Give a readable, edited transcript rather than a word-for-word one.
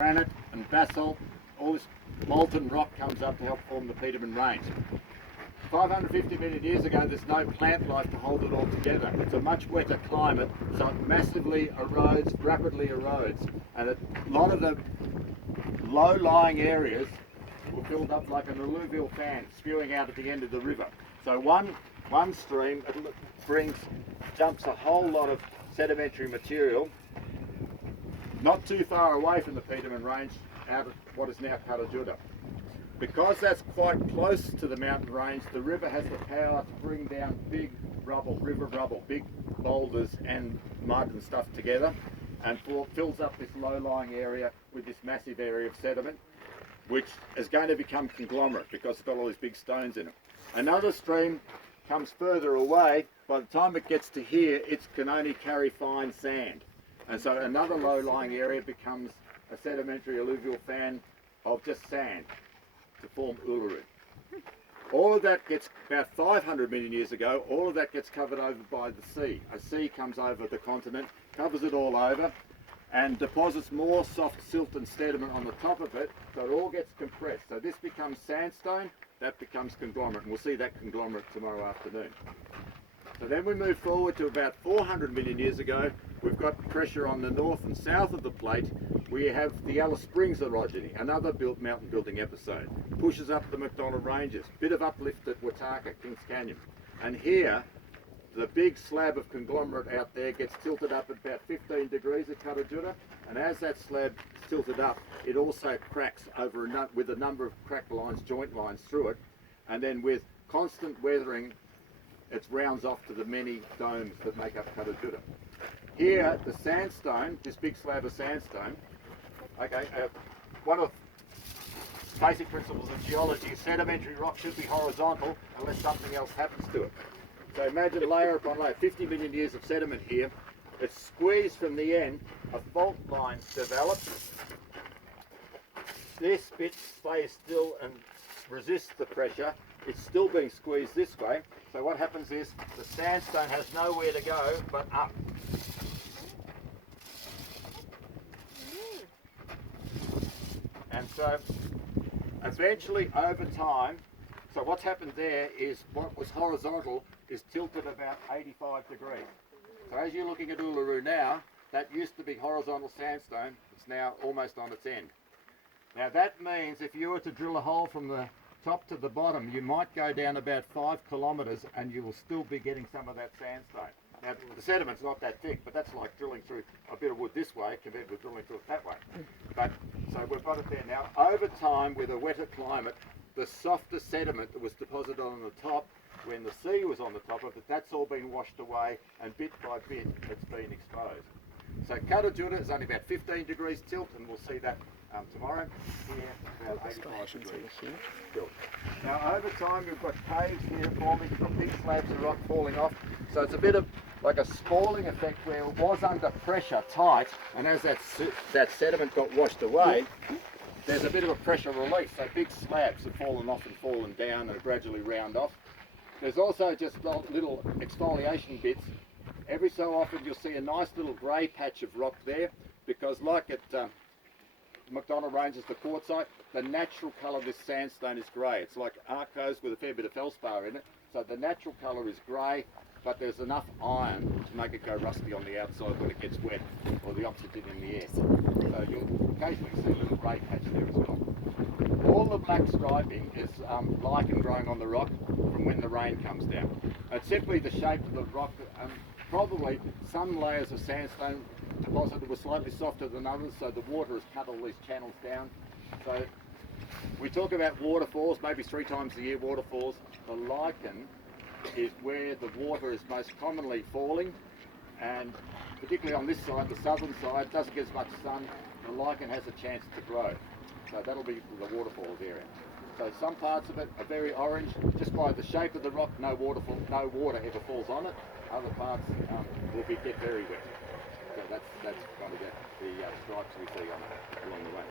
Granite and basalt, all this molten rock comes up to help form the Peterman Range. 550 million years ago, there's no plant life to hold it all together. It's a much wetter climate, so it massively erodes, rapidly erodes, and a lot of the low-lying areas were filled up like an alluvial fan spewing out at the end of the river. So one stream dumps a whole lot of sedimentary material not too far away from the Peterman Range, out of what is now Karajuda. Because that's quite close to the mountain range, the river has the power to bring down big river rubble, big boulders and mud and stuff together, and fills up this low-lying area with this massive area of sediment, which is going to become conglomerate because it's got all these big stones in it. Another stream comes further away. By the time it gets to here, it can only carry fine sand. And so another low-lying area becomes a sedimentary alluvial fan of just sand to form Uluru. All of that gets, about 500 million years ago, all of that gets covered over by the sea. A sea comes over the continent, covers it all over, and deposits more soft silt and sediment on the top of it, so it all gets compressed. So this becomes sandstone, that becomes conglomerate, and we'll see that conglomerate tomorrow afternoon. So then we move forward to about 400 million years ago. We've got pressure on the north and south of the plate. We have the Alice Springs orogeny, another mountain building episode. Pushes up the McDonald Ranges, bit of uplift at Wataka, Kings Canyon. And here, the big slab of conglomerate out there gets tilted up at about 15 degrees at Karajuda. And as that slab is tilted up, it also cracks over with a number of crack lines, joint lines through it. And then with constant weathering, it rounds off to the many domes that make up Karajuda. Here, the sandstone, this big slab of sandstone, one of the basic principles of geology is sedimentary rock should be horizontal unless something else happens to it. So imagine layer upon layer, 50 million years of sediment here. It's squeezed from the end, a fault line develops. This bit stays still and resists the pressure. It's still being squeezed this way. So what happens is the sandstone has nowhere to go but up. And so eventually over time, so what's happened there is what was horizontal is tilted about 85 degrees. So as you're looking at Uluru now, that used to be horizontal sandstone. It's now almost on its end. Now that means if you were to drill a hole from the top to the bottom, you might go down about 5 kilometres and you will still be getting some of that sandstone. Now the sediment's not that thick, but that's like drilling through a bit of wood this way compared with drilling through it that way. But so we've got it there now. Over time, with a wetter climate, the softer sediment that was deposited on the top when the sea was on the top of it, that's all been washed away, and bit by bit it's been exposed. So Karajuda is only about 15 degrees tilt, and we'll see that tomorrow. Here, about 85 degrees tilt. Now over time we've got caves here forming, we've got big slabs of rock falling off, so it's a bit of like a spalling effect where it was under pressure tight, and as that sediment got washed away, there's a bit of a pressure release, so big slabs have fallen off and fallen down and gradually round off. There's also just little exfoliation bits. Every so often you'll see a nice little grey patch of rock there, because like at McDonald Ranges, the quartzite, the natural colour of this sandstone is grey. It's like Arcos with a fair bit of felspar in it, so the natural colour is grey, but there's enough iron to make it go rusty on the outside when it gets wet, or the oxygen in the air. So you'll occasionally see a little grey patch there as well. All the black striping is lichen growing on the rock from when the rain comes down. It's simply the shape of the rock, and probably some layers of sandstone deposited were slightly softer than others, so the water has cut all these channels down. So we talk about waterfalls, maybe 3 times a year waterfalls. The lichen is where the water is most commonly falling, and particularly on this side, the southern side, doesn't get as much sun, the lichen has a chance to grow. So that'll be the waterfalls area. So some parts of it are very orange, just by the shape of the rock, no water ever falls on it. Other parts will get very wet. So that's kind of the stripes we see along the way.